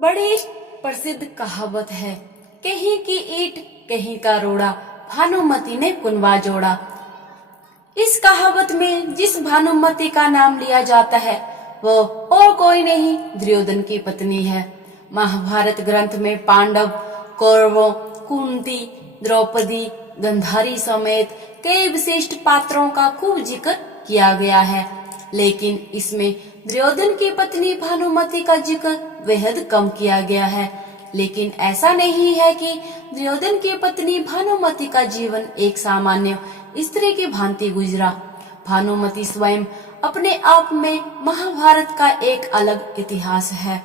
बड़ी प्रसिद्ध कहावत है, कहीं की ईंट कहीं का रोड़ा, भानुमति ने कुनबा जोड़ा। इस कहावत में जिस भानुमति का नाम लिया जाता है वो और कोई नहीं, दुर्योधन की पत्नी है। महाभारत ग्रंथ में पांडव, कौरवों, कुंती, द्रौपदी, गंधारी समेत कई विशिष्ट पात्रों का खूब जिक्र किया गया है, लेकिन इसमें दुर्योधन की पत्नी भानुमति का जिक्र बेहद कम किया गया है। लेकिन ऐसा नहीं है कि दुर्योधन की पत्नी भानुमति का जीवन एक सामान्य स्त्री की भांति गुजरा। भानुमति स्वयं अपने आप में महाभारत का एक अलग इतिहास है।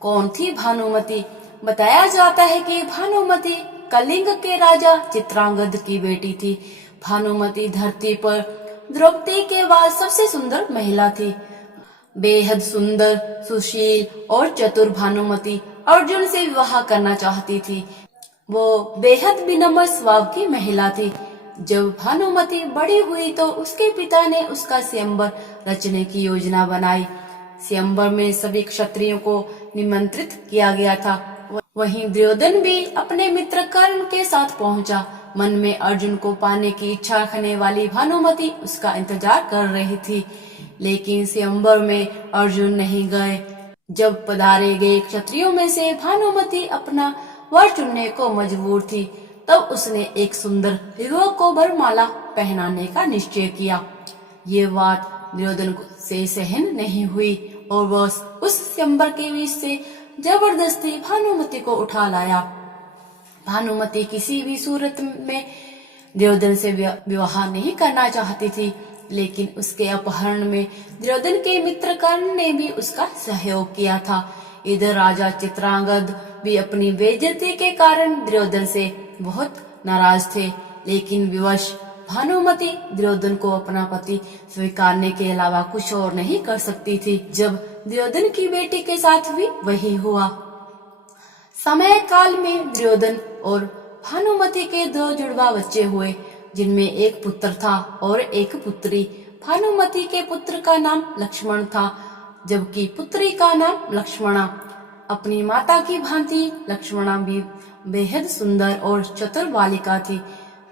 कौन थी भानुमति? बताया जाता है कि भानुमति कलिंग के राजा चित्रांगद की बेटी थी। भानुमति धरती पर द्रौपदी के बाद सबसे सुंदर महिला थी। बेहद सुंदर, सुशील और चतुर भानुमति अर्जुन से विवाह करना चाहती थी। वो बेहद विनम्र स्वभाव की महिला थी। जब भानुमति बड़ी हुई तो उसके पिता ने उसका स्वयंवर रचने की योजना बनाई। स्वयंवर में सभी क्षत्रियों को निमंत्रित किया गया था। वहीं दुर्योधन भी अपने मित्र कर्ण के साथ पहुंचा। मन में अर्जुन को पाने की इच्छा रखने वाली भानुमति उसका इंतजार कर रही थी, लेकिन स्वयंवर में अर्जुन नहीं गए। जब पधारे गए क्षत्रियों में से भानुमति अपना वर चुनने को मजबूर थी, तब उसने एक सुंदर युवक को वरमाला पहनाने का निश्चय किया। ये बात दुर्योधन से सहन नहीं हुई और वह उस स्वयंवर के बीच से जबरदस्ती भानुमति को उठा लाया। भानुमति किसी भी सूरत में दुर्योधन से विवाह नहीं करना चाहती थी, लेकिन उसके अपहरण में दुर्योधन के मित्र कर्ण ने भी उसका सहयोग किया था। इधर राजा चित्रांगद भी अपनी बेइज्जती के कारण दुर्योधन से बहुत नाराज थे, लेकिन विवश भानुमति दुर्योधन को अपना पति स्वीकारने के अलावा कुछ और नहीं कर सकती थी। जब दुर्योधन की बेटी के साथ भी वही हुआ। समय काल में दुर्योधन और भानुमति के दो जुड़वा बच्चे हुए, जिनमें एक पुत्र था और एक पुत्री। भानुमति के पुत्र का नाम लक्ष्मण था, जबकि पुत्री का नाम लक्ष्मणा। अपनी माता की भांति लक्ष्मणा भी बेहद सुंदर और चतुर बालिका थी।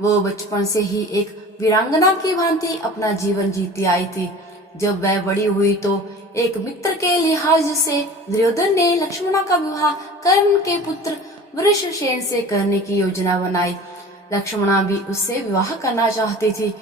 वो बचपन से ही एक वीरांगना की भांति अपना जीवन जीती आई थी। जब वह बड़ी हुई तो एक मित्र के लिहाज से दुर्योधन ने लक्ष्मणा का विवाह कर्ण के पुत्र वृषसेन से करने की योजना बनाई। लक्ष्मणा भी उससे विवाह करना चाहती थी,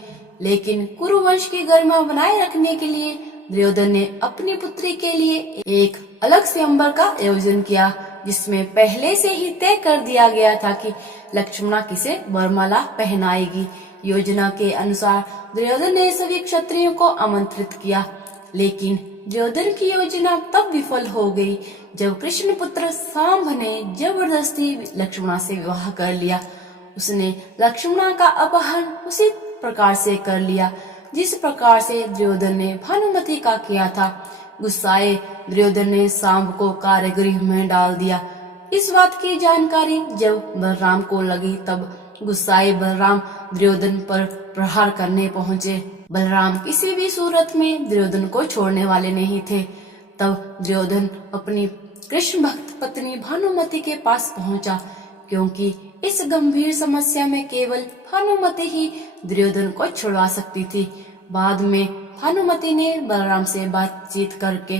लेकिन कुरुवंश की गरिमा बनाए रखने के लिए दुर्योधन ने अपनी पुत्री के लिए एक अलग स्वयंवर का आयोजन किया, जिसमें पहले से ही तय कर दिया गया था कि लक्ष्मणा किसे वरमाला पहनाएगी। योजना के अनुसार दुर्योधन ने सभी क्षत्रियों को आमंत्रित किया, लेकिन दुर्योधन की योजना तब विफल हो गई जब कृष्ण पुत्र सांब ने जबरदस्ती लक्ष्मणा से विवाह कर लिया। उसने लक्ष्मणा का अपहरण उसी प्रकार से कर लिया जिस प्रकार से दुर्योधन ने भानुमति का किया था। गुस्साए दुर्योधन ने सांब को कारागृह में डाल दिया। इस बात की जानकारी जब बलराम को लगी, तब गुस्साए बलराम दुर्योधन पर प्रहार करने पहुंचे। बलराम किसी भी सूरत में दुर्योधन को छोड़ने वाले नहीं थे। तब दुर्योधन अपनी कृष्ण भक्त पत्नी भानुमति के पास पहुंचा, क्योंकि इस गंभीर समस्या में केवल भानुमति ही दुर्योधन को छुड़वा सकती थी। बाद में भानुमति ने बलराम से बातचीत करके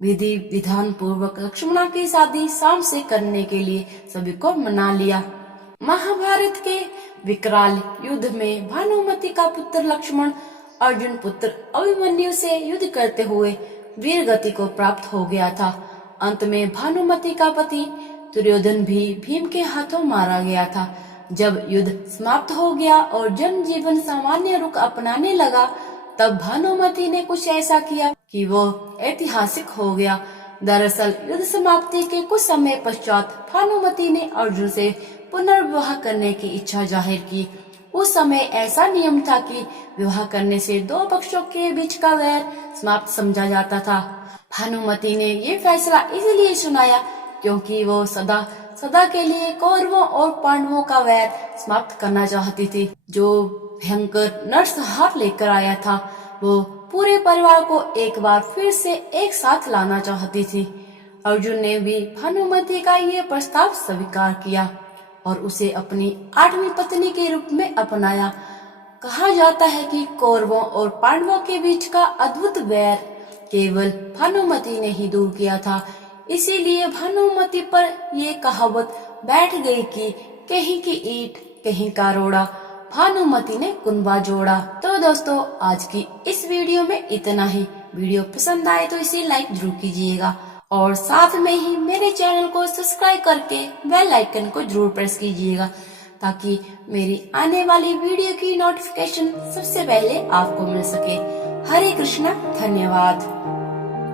विधि विधान पूर्वक लक्ष्मणा की शादी सांब से करने के लिए सभी को मना लिया। महाभारत के विकराल युद्ध में भानुमति का पुत्र लक्ष्मण अर्जुन पुत्र अभिमन्यु से युद्ध करते हुए वीर गति को प्राप्त हो गया था। अंत में भानुमति का पति दुर्योधन भी भीम के हाथों मारा गया था। जब युद्ध समाप्त हो गया और जनजीवन सामान्य रुख अपनाने लगा, तब भानुमति ने कुछ ऐसा किया कि वो ऐतिहासिक हो गया। दरअसल युद्ध समाप्ति के कुछ समय पश्चात भानुमति ने अर्जुन से पुनर्विवाह करने की इच्छा जाहिर की। उस समय ऐसा नियम था कि विवाह करने से दो पक्षों के बीच का वैर समाप्त समझा जाता था। भानुमति ने ये फैसला इसलिए सुनाया क्योंकि वो सदा के लिए कौरवों और पांडवों का वैर समाप्त करना चाहती थी। जो भयंकर नरसंहार लेकर आया था, वो पूरे परिवार को एक बार फिर से एक साथ लाना चाहती थी। अर्जुन ने भी भानुमति का ये प्रस्ताव स्वीकार किया और उसे अपनी 8वीं पत्नी के रूप में अपनाया। कहा जाता है कि कौरवों और पांडवों के बीच का अद्भुत वैर केवल भानुमति ने ही दूर किया था। इसीलिए भानुमति पर ये कहावत बैठ गई कि कहीं की ईंट कहीं का रोड़ा, भानुमति ने कुनबा जोड़ा। तो दोस्तों आज की इस वीडियो में इतना ही। वीडियो पसंद आए तो इसे लाइक जरूर कीजिएगा और साथ में ही मेरे चैनल को सब्सक्राइब करके बेल आइकन को जरूर प्रेस कीजिएगा ताकि मेरी आने वाली वीडियो की नोटिफिकेशन सबसे पहले आपको मिल सके। हरे कृष्णा, धन्यवाद।